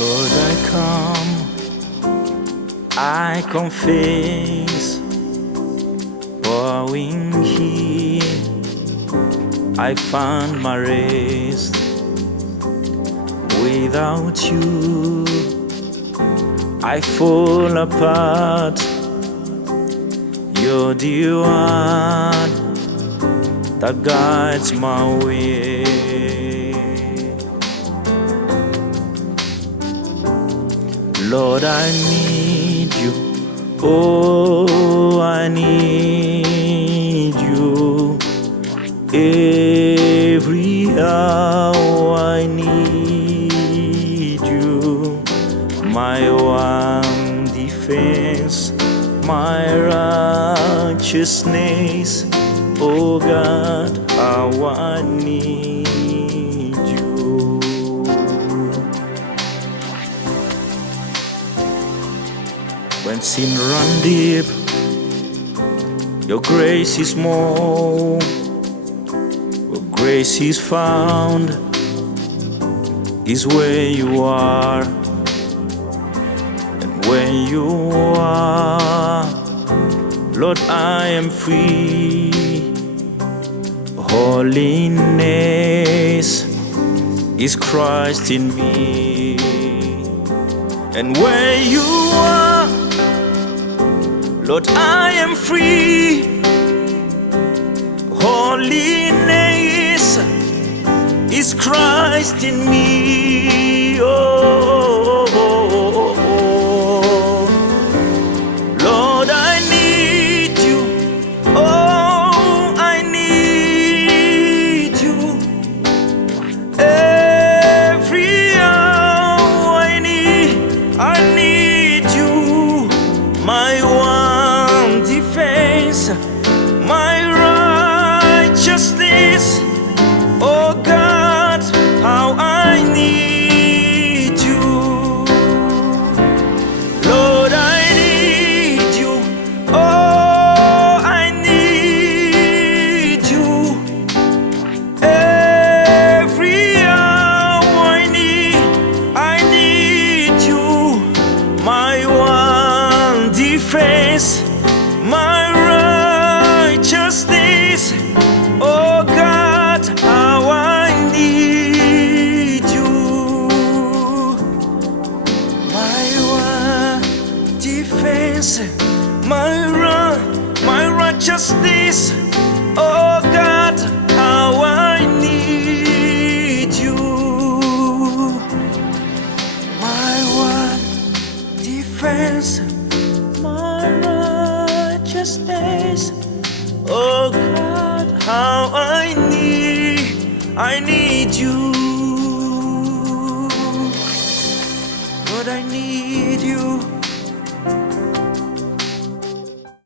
Lord, I come, I confess, bowing here, I found my rest. Without you, I fall apart. You're the one that guides my way. Lord, I need you. Oh, I need you. Every hour I need you. My one defense, my righteousness. Oh God, how I need you. When sin run deep, your grace is more. Where grace is found is where you are. And when you are, Lord, I am free. Holiness is Christ in me. And where you are, Lord, I am free. Holiness is Christ in me. Oh, oh, oh, oh. Lord, I need you. Oh, I need you. Every hour I need you. My one defense, my righteousness. Oh God, how I need you. Lord, I need you. Oh, I need you. Every hour I need you. My one defense, my righteousness. Oh God, how I need you. My one defense, my righteousness. Oh God, how I need you. My one defense, my righteousness. Oh God, how I need you. Lord, I need you.